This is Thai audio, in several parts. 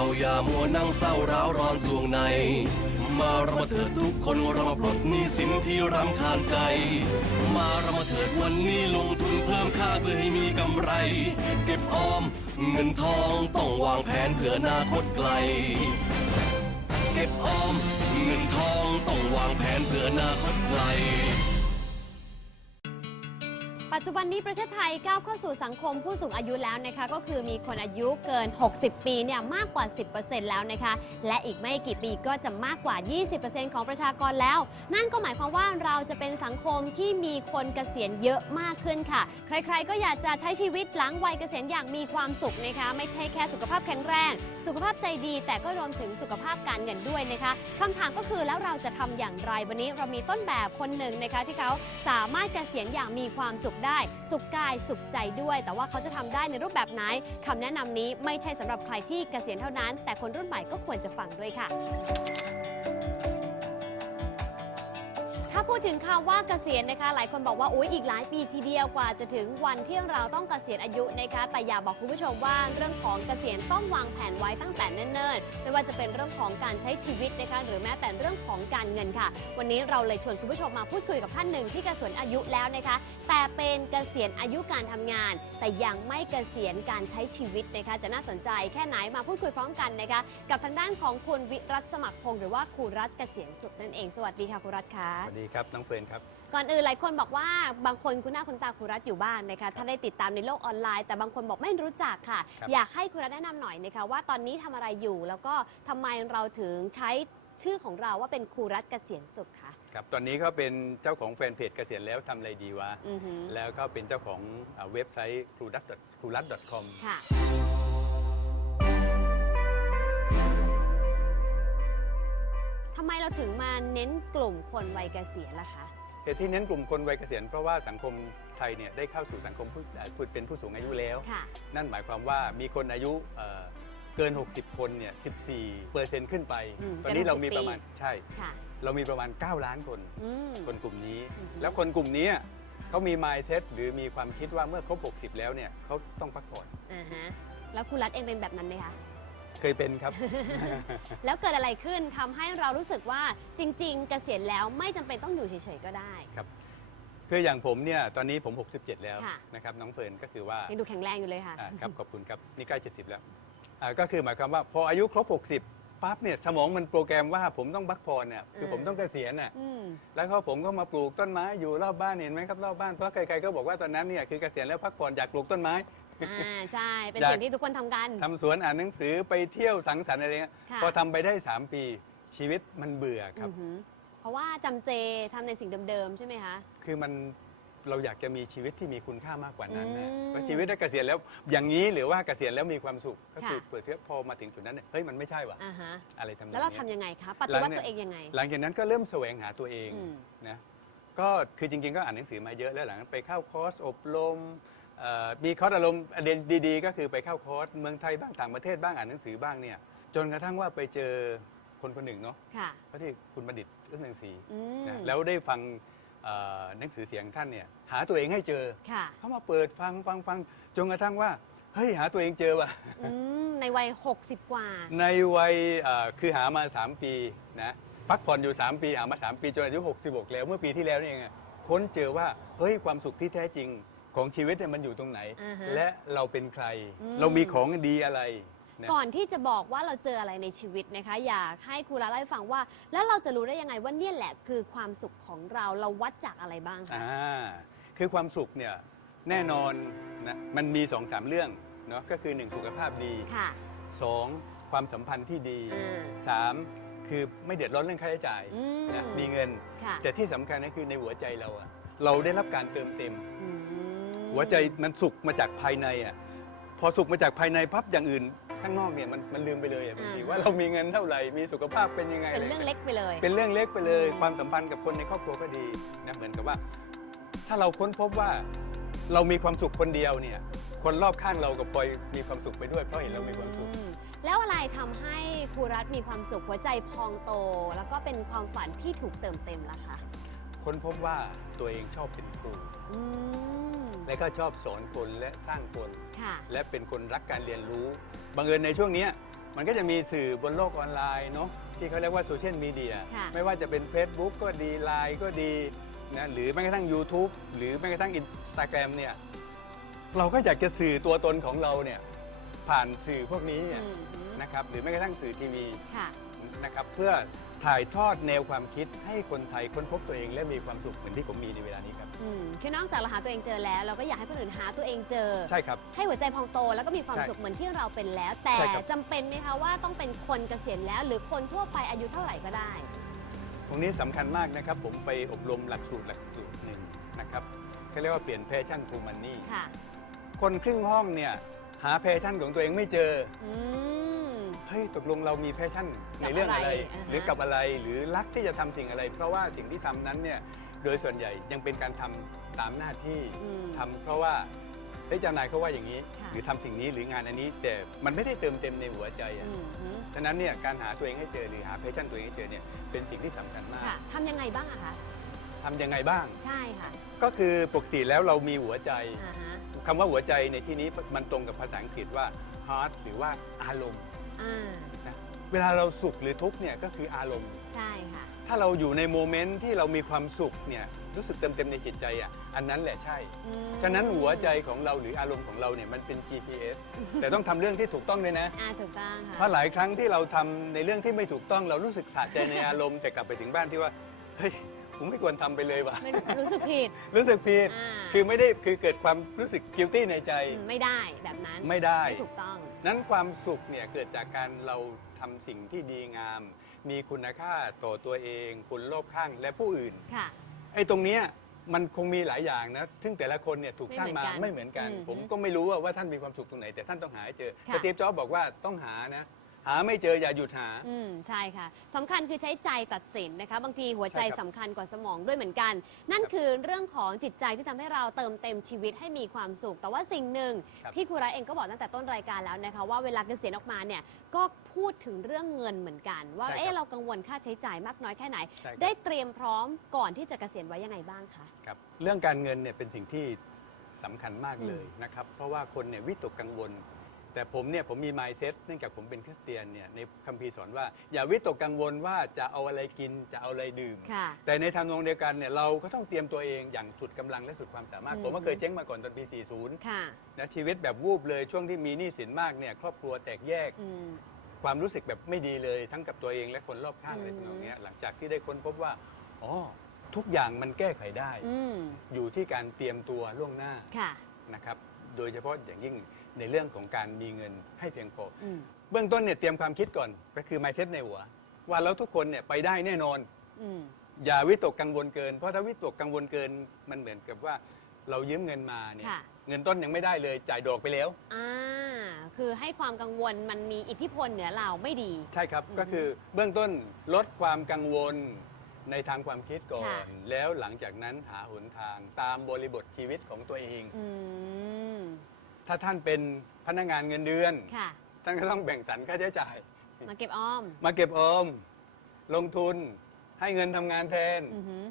เราอย่ามัวนั่งเศร้าร้าวร้อนสวงใน มาเรามาเถิดทุกคนเรามาปลดหนี้สินที่รำคาญใจ มาเรามาเถิดวันนี้ลงทุนเพิ่มค่าเพื่อให้มีกำไร เก็บออมเงินทองต้องวางแผนเพื่ออนาคตไกล เก็บออมเงินทองต้องวางแผนเพื่ออนาคตไกล ปัจจุบันนี้ประเทศไทยก้าวเข้าสู่สังคมผู้สูงอายุแล้วนะคะก็คือมีคนอายุเกิน 60 ปีเนี่ยมากกว่า 10%แล้วนะคะ และอีกไม่กี่ปีก็จะมากกว่า 20%ของประชากรแล้ว นั่นก็หมายความว่าเราจะเป็นสังคมที่มีคนเกษียณเยอะมากขึ้นค่ะ ใครๆ ก็อยากจะใช้ชีวิตหลังวัยเกษียณอย่างมีความสุขนะคะ ไม่ใช่แค่สุขภาพแข็งแรง สุขภาพใจดี แต่ก็รวมถึงสุขภาพการเงินด้วยนะคะคำถามก็คือแล้วเราจะทำอย่างไรวันนี้เรามีต้นแบบคนหนึ่งนะคะที่เขาสามารถเกษียณอย่างมีความสุขได้ สุขกายสุขใจด้วย แต่ว่าเขาจะทำได้ในรูปแบบไหนคำแนะนำนี้ไม่ใช่สำหรับใครที่เกษียณเท่านั้น แต่คนรุ่นใหม่ก็ควรจะฟังด้วยค่ะ ถ้าพูดถึงคำว่าเกษียณนะคะ หลายคนบอกว่าอุ๊ยอีกหลายปีทีเดียวกว่าจะถึงวันที่เราต้องเกษียณอายุนะคะ แต่อย่าบอกคุณผู้ชมว่าเรื่องของเกษียณต้องวางแผนไว้ตั้งแต่เนิ่นๆ ไม่ว่าจะเป็นเรื่องของการใช้ชีวิตนะคะ หรือแม้แต่เรื่องของการเงินค่ะ วันนี้เราเลยชวนคุณผู้ชมมาพูดคุยกับท่านหนึ่งที่เกษียณอายุแล้วนะคะ แต่เป็นเกษียณอายุการทำงาน แต่ยังไม่เกษียณการใช้ชีวิตนะคะ จะน่าสนใจแค่ไหนมาพูดคุยพร้อมกันนะคะ กับทางด้านของคุณวิรัตสมัครพงศ์หรือว่าครูรัตเกษียณสุขนั่นเอง สวัสดีค่ะครูรัตค่ะดีครับน้องเฟิร์นครับ ก่อนอื่นหลายคนบอกว่าบางคนคุณหน้าคุณตาครูรัตอยู่บ้านนะคะถ้าได้ติดตามในโลกออนไลน์ แต่บางคนบอกไม่รู้จักค่ะ ครับ อยากให้ครูรัตแนะนำหน่อยนะคะว่าตอนนี้ทำอะไรอยู่ แล้วก็ทำไมเราถึงใช้ชื่อของเราว่าเป็นครูรัตเกษียณสุขค่ะครับ ตอนนี้ก็เป็นเจ้าของแฟนเพจเกษียณแล้วทำอะไรดีวะ อือหือแล้วก็เป็นเจ้าของอ่าเว็บไซต์ครูรัตครูรัต .com ค่ะำไมเราถึงมาเน้นกลุ่มคนวัยเกษียณล่ะคะ เหตุที่เน้นกลุ่มคนวัยเกษียณเพราะว่าสังคมไทยเนี่ยได้เข้าสู่สังคมผู้อ่าผู้เป็นผู้สูงอายุแล้ว ค่ะ นั่นหมายความว่ามีคนอายุเอ่อเกิน 60 คนเนี่ย 14เปอร์เซ็นต์ขึ้นไป อืมตอนนี้เกินเรามี60 ประมาณใช่ ค่ะเรามีประมาณ 9 ล้านคน อืม คนกลุ่มนี้ อือฮึ แล้วคนกลุ่มนี้เขามี mindset หรือมีความคิดว่าเมื่อครบ 60 แล้วเนี่ยเขาต้องพักผ่อน อ่าฮะแล้วครูรัตเองเป็นแบบนั้นไหมคะ เคยเป็นครับ แล้วเกิดอะไรขึ้นทำให้เรารู้สึกว่าจริง ๆ เกษียณแล้วไม่จำเป็นต้องอยู่เฉยๆก็ได้ คืออย่างผมเนี่ยตอนนี้ผม 67 แล้วค่ะ นะครับน้องเฟิร์นก็คือว่ายังดูแข็งแรงอยู่เลยค่ะ อ่าครับขอบคุณครับนี่ใกล้ 70 แล้วอ่าก็คือหมายความว่าพออายุครบ 60ปั๊บเนี่ยสมองมันโปรแกรมว่าผมต้องพักผ่อนเนี่ยคือเออ ผมต้องเกษียณน่ะอืม แล้วก็ผมก็มาปลูกต้นไม้อยู่รอบบ้านเห็นไหมครับรอบบ้านเพราะใครๆก็บอกว่าตอนนั้นเนี่ยคือเกษียณแล้วพักผ่อนอยากปลูกต้นไม้ อ่าใช่เป็นอยากสิ่งที่ทุกคนทำกัน ทำสวนอ่านหนังสือไปเที่ยวสังสรรค์อะไรเงี้ยค่ะ พอทำไปได้ 3 ปีชีวิตมันเบื่อครับ อือหือเพราะว่าจำเจทำในสิ่งเดิมๆใช่ไหมคะ คือมันเราอยากจะมีชีวิตที่มีคุณค่ามากกว่านั้นนะอืมเพราะชีวิตถ้าเกษียณแล้วอย่างนี้หรือว่าเกษียณแล้วมีความสุขก็คือค่ะ เปิดเทียบพอมาถึงจุดนั้นเนี่ยเฮ้ยมันไม่ใช่ว่ะอ่าฮะอะไรทำนองแล้วเรานี้ยทำยังไงคะปฏิวัติตัวเองยังไง หลังจากนั้นก็เริ่มแสวงหาตัวเองอืม นะก็คือจริงๆก็อ่านหนังสือมาเยอะแล้วหลังนั้นไปเข้าคอร์สอบรมเอ่อ มีคอร์สอารมณ์เรียนดีๆ ก็คือไปเข้าคอร์สเมืองไทยบ้างต่างประเทศบ้างอ่านหนังสือบ้างเนี่ยจนกระทั่งว่าไปเจอคนคนหนึ่งเนาะค่ะก็ที่คุณบัณฑิตเรื่องหนังสืออืมนะแล้วได้ฟังเอ่อหนังสือเสียงท่านเนี่ยหาตัวเองให้เจอ ค่ะเขามาเปิดฟังฟังฟังจนกระทั่งว่าเฮ้ยหาตัวเองเจอว่ะ อืมในวัย 60 กว่า ในวัยเอ่อคือหามา 3 ปีนะพักผ่อนอยู่ 3 ปีหามา 3 ปีจนอายุ 66 แล้วเมื่อปีที่แล้วนี่เองอะค้นเจอว่าเฮ้ยความสุขที่แท้จริง ของชีวิตเนี่ยมันอยู่ตรงไหน อ่าฮะและเราเป็นใคร อืม เรามีของดีอะไรนะก่อนที่จะบอกว่าเราเจออะไรในชีวิตนะคะ อยากให้ครูรัตเล่าให้ฟังว่า แล้วเราจะรู้ได้ยังไงว่าเนี่ยแหละคือความสุขของเราเราวัดจากอะไรบ้างคะ อ่าคือความสุขเนี่ยแน่นอนนะมันมี2อสามเรื่องเนาะก็คือ1สุขภาพดีค่ะ2ความสัมพันธ์ที่ดีอ่า3คือไม่เดือดร้อนเรื่องค่าใช้จ่ายอืมนะมีเงิน ค่ะ แต่ที่สำคัญก็คือในหัวใจเราอะเราได้รับการเติมเต็มอืม หัวใจมันสุขมาจากภายในอะพอสุขมาจากภายในพับอย่างอื่น ข้างนอกเนี่ยมันมันลืมไปเลยอะบางทีว่าเรามีเงินเท่าไหร่มีสุขภาพเป็นยังไงเป็นเรื่องเล็กไปเลย เป็นเรื่องเล็กไปเลยอืมความสัมพันธ์กับคนในครอบครัวก็ดีนะเหมือนกับว่า ถ้าเราค้นพบว่าเรามีความสุขคนเดียวเนี่ย คนรอบข้างเรากับปอยมีความสุขไปด้วยเพราะเห็นเรามีความสุขอืมแล้วอะไรทำให้ครูรัตมีความสุขหัวใจพองโต แล้วก็เป็นความฝันที่ถูกเติมเต็มล่ะคะค้นพบว่าตัวเองชอบเป็นครูอืม และก็ชอบสอนคนและสร้างคน ค่ะ และเป็นคนรักการเรียนรู้ บังเอิญในช่วงเนี้ยมันก็จะมีสื่อบนโลกออนไลน์เนาะที่เขาเรียกว่าโซเชียลมีเดีย ค่ะ ไม่ว่าจะเป็น Facebook ก็ดีไลน์ก็ดีนะหรือแม้กระทั่ง YouTube หรือแม้กระทั่งอินสตาแกรมเนี่ยเราก็อยากจะสื่อตัวตนของเราเนี่ยผ่านสื่อพวกนี้เนี่ยอืมฮึนะครับหรือแม้กระทั่งสื่อทีวี ค่ะ นะครับเพื่อ ถ่ายทอดแนวความคิดให้คนไทยค้นพบตัวเอง และมีความสุขเหมือนที่ผมมีในเวลานี้ครับ อืมคือนอกจากเราหาตัวเองเจอแล้ว เราก็อยากให้คนอื่นหาตัวเองเจอ ใช่ครับ ให้หัวใจพองโตแล้วก็มีความใช่สุขเหมือนที่เราเป็นแล้ว แต่ใช่ครับ จำเป็นไหมคะว่าต้องเป็นคนเกษียณแล้ว หรือคนทั่วไปอายุเท่าไหร่ก็ได้ ตรงนี้สำคัญมากนะครับ ผมไปอบรมหลักสูตรหลักสูตรหนึ่งนะครับเขาเรียกว่าเปลี่ยนแพชชั่นทูมันนี่ค่ะ คนครึ่งห้องเนี่ยหาแพชชั่นของตัวเองไม่เจอ อืม เฮ้ยตกลงเรามีแพชชั่นกับในเรื่องอะไรอะไรอ่าฮะ หรือกับอะไรหรือรักที่จะทำสิ่งอะไร เพราะว่าสิ่งที่ทำนั้นเนี่ยโดยส่วนใหญ่ยังเป็นการทำตามหน้าที่อืม ทำเพราะว่าเฮ้ยเจ้านายเขาว่าอย่างนี้ ค่ะ หรือทำสิ่งนี้หรืองานอันนี้ แต่มันไม่ได้เติมเต็มในหัวใจอะอืมฮึฉะนั้นเนี่ยการหาตัวเองให้เจอหรือหาแพชชั่นตัวเองให้เจอเนี่ยเป็นสิ่งที่สำคัญมากค่ะทำยังไงบ้างอะคะทำยังไงบ้าง ใช่ค่ะก็คือปกติแล้วเรามีหัวใจอ่าฮะคำว่าหัวใจในที่นี้มันตรงกับภาษาอังกฤษว่า heart หรือว่าอารมณ์ อ่าเวลาเราสุขหรือทุกข์เนี่ยก็คืออารมณ์ ใช่ค่ะ ถ้าเราอยู่ในโมเมนต์ที่เรามีความสุขเนี่ยรู้สึกเต็มเต็มๆในจิตใจอะอันนั้นแหละใช่ อืมฉะนั้นหัวใจของเราหรืออารมณ์ของเราเนี่ยมันเป็น GPS แต่ต้องทำเรื่องที่ถูกต้องเลยนะ อ่าถูกต้องค่ะ เพราะหลายครั้งที่เราทำในเรื่องที่ไม่ถูกต้องเรารู้สึกสะใจในอารมณ์ แต่กลับไปถึงบ้านที่ว่าเฮ้ยผมไม่ควรทำไปเลยว่ะ ไม่รู้สึกผิดรู้สึกผิดอ่าคือไม่ได้คือเกิดความรู้สึก guilty ในใจมไม่ได้แบบนั้นไม่ได้ ไม่ถูกต้อง นั้นความสุขเนี่ยเกิดจากการเราทำสิ่งที่ดีงาม มีคุณค่าต่อตัวเอง คนรอบข้างและผู้อื่น ค่ะ ไอ้ตรงเนี้ยมันคงมีหลายอย่างนะ ซึ่งแต่ละคนเนี่ยถูกสร้างมาไม่ไม่เหเหมืมืออนนกักันนอืมผมก็ไม่รู้ว่าว่าท่านมีความสุขตรงไหน แต่ท่านต้องหาให้เจอ ค่ะ สตีฟจ็อบส์บอกว่าต้องหานะ หาไม่เจออย่าหยุดหา อืมใช่ค่ะสำคัญคือใช้ใจตัดสินนะคะ บางทีหัวใจใช่ครับสำคัญกว่าสมองด้วยเหมือนกัน นั่นครับคือเรื่องของจิตใจที่ทำให้เราเติมเต็มชีวิตให้มีความสุข แต่ว่าสิ่งหนึ่งครับที่ครูรัฐเองก็บอกตั้งแต่ต้นรายการแล้วนะคะ ว่าเวลาเกษียณออกมาเนี่ยก็พูดถึงเรื่องเงินเหมือนกัน ว่าใช่ครับเอ๊ะเรากังวลค่าใช้จ่ายมากน้อยแค่ไหน ใช่ครับ ได้เตรียมพร้อมก่อนที่จะเกษียณไว้ยังไงบ้างคะ ครับเรื่องการเงินเนี่ยเป็นสิ่งที่สำคัญมากเลยนะครับ เพราะว่าคนเนี่ยวิตกกังวล แต่ผมเนี่ยผมมี mindset เนื่องจากผมเป็นคริสเตียนเนี่ยในคัมภีร์สอนว่า อย่าวิตกกังวลว่าจะเอาอะไรกินจะเอาอะไรดื่ม ค่ะ แต่ในทางนองเดียวกันเนี่ยเราก็ต้องเตรียมตัวเองอย่างสุดกำลังและสุดความสามารถ อืม ผมก็เคยเจ๊งมาก่อนตอนปี 40ค่ะ นะชีวิตแบบวูบเลยช่วงที่มีหนี้สินมากเนี่ยครอบครัวแตกแยก อืม ความรู้สึกแบบไม่ดีเลยทั้งกับตัวเองและคนรอบข้างอืมเลยทำนองเนี้ยหลังจากที่ได้ค้นพบว่าอ๋อทุกอย่างมันแก้ไขได้ อืมอยู่ที่การเตรียมตัวล่วงหน้าค่ะ นะครับ โดยเฉพาะอย่างยิ่ง ในเรื่องของการมีเงินให้เพียงพออืมเบื้องต้นเนี่ยเตรียมความคิดก่อนก็คือ mindset ในหัว ว่าแล้วทุกคนเนี่ยไปได้แน่นอน อืม อย่าวิตกกังวลเกิน เพราะถ้าวิตกกังวลเกินมันเหมือนกับว่าเรายืมเงินมาเนี่ยค่ะ เงินต้นยังไม่ได้เลยจ่ายดอกไปแล้ว อ่า คือให้ความกังวลมันมีอิทธิพลเหนือเราไม่ดี ใช่ครับ อือฮึก็คือเบื้องต้นลดความกังวลในทางความคิดก่อค่ะนแล้วหลังจากนั้นหาหนทางตามบริบทชีวิตของตัวเอง อืม ถ้าท่านเป็นพนักงานเงินเดือน ค่ะ ท่านก็ต้องแบ่งสรรค่าใช้จ่าย มาเก็บออมมาเก็บออม ลงทุน ให้เงินทำงานแทน อือหือ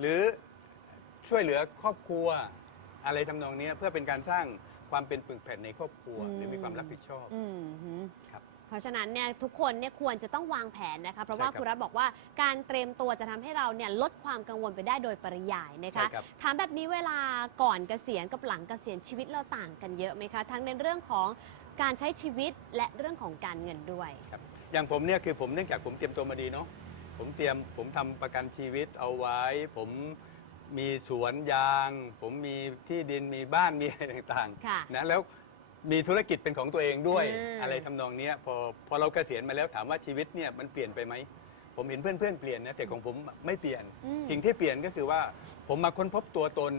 หรือช่วยเหลือครอบครัว อะไรทำนองเนี้ยเพื่อเป็นการสร้างความเป็นปึงแผ่นในครอบครัวหรือมีความรับผิดชอบ อือหือครับ เพราะฉะนั้นเนี่ยทุกคนเนี่ยควรจะต้องวางแผนนะคะ เพราะว่าใช่ครับครูรัฐบอกว่าการเตรียมตัวจะทำให้เราเนี่ยลดความกังวลไปได้โดยปริยายนะคะ ใช่ครับ ถามแบบนี้เวลาก่อนเกษียณกับหลังเกษียณชีวิตเราต่างกันเยอะไหมคะ ทั้งในเรื่องของการใช้ชีวิตและเรื่องของการเงินด้วย อย่างผมเนี่ยคือผมเนื่องจากผมเตรียมตัวมาดีเนาะผมเตรียมผมทำประกันชีวิตเอาไว้ ผมมีสวนยาง ผมมีที่ดินมีบ้านมีอะไรต่างค่ะ ๆนะแล้ว มีธุรกิจเป็นของตัวเองด้วยอืม อะไรทำนองเนี้ยพอพอเราเกษียณมาแล้วถามว่าชีวิตเนี่ยมันเปลี่ยนไปไหมผมเห็นเพื่อนๆเปลี่ยนนะแต่ของผมไม่เปลี่ยน อืม สิ่งที่เปลี่ยนก็คือว่าผมมาค้นพบตัวตน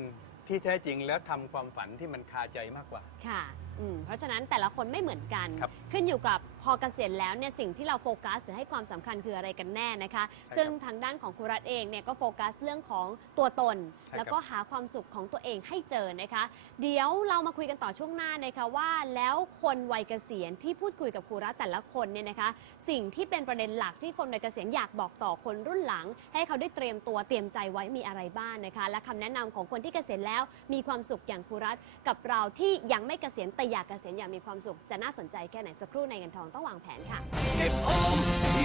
ที่แท้จริงแล้วทำความฝันที่มันคาใจมากกว่า ค่ะ อืมเพราะฉะนั้นแต่ละคนไม่เหมือนกัน ครับขึ้นอยู่กับพอเกษียณแล้วเนี่ยสิ่งที่เราโฟกัสหรือให้ความสำคัญคืออะไรกันแน่นะคะครับซึ่งทางด้านของครูรัฐเองเนี่ยก็โฟกัสเรื่องของตัวตน ใช่ครับ แล้วก็หาความสุขของตัวเองให้เจอนะคะ เดี๋ยวเรามาคุยกันต่อช่วงหน้านะคะว่าแล้วคนวัยเกษียณที่พูดคุยกับครูรัฐแต่ละคนเนี่ยนะคะ สิ่งที่เป็นประเด็นหลักที่คนวัยเกษียณอยากบอกต่อคนรุ่นหลัง ให้เขาได้เตรียมตัวเตรียมใจไว้มีอะไรบ้างนะคะ และคำแนะนำของคนที่เกษียณแล้วมีความสุขอย่างครูรัฐกับเราที่ยังไม่เกษียณแต่อยากเกษียณอย่างมีความสุข จะน่าสนใจแค่ไหนสักครู่ในเงินทองต้องวางแผนค่ะ เก็บออม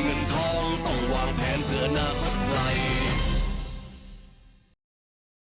เงินทองต้องวางแผนเพื่ออนาคตไกล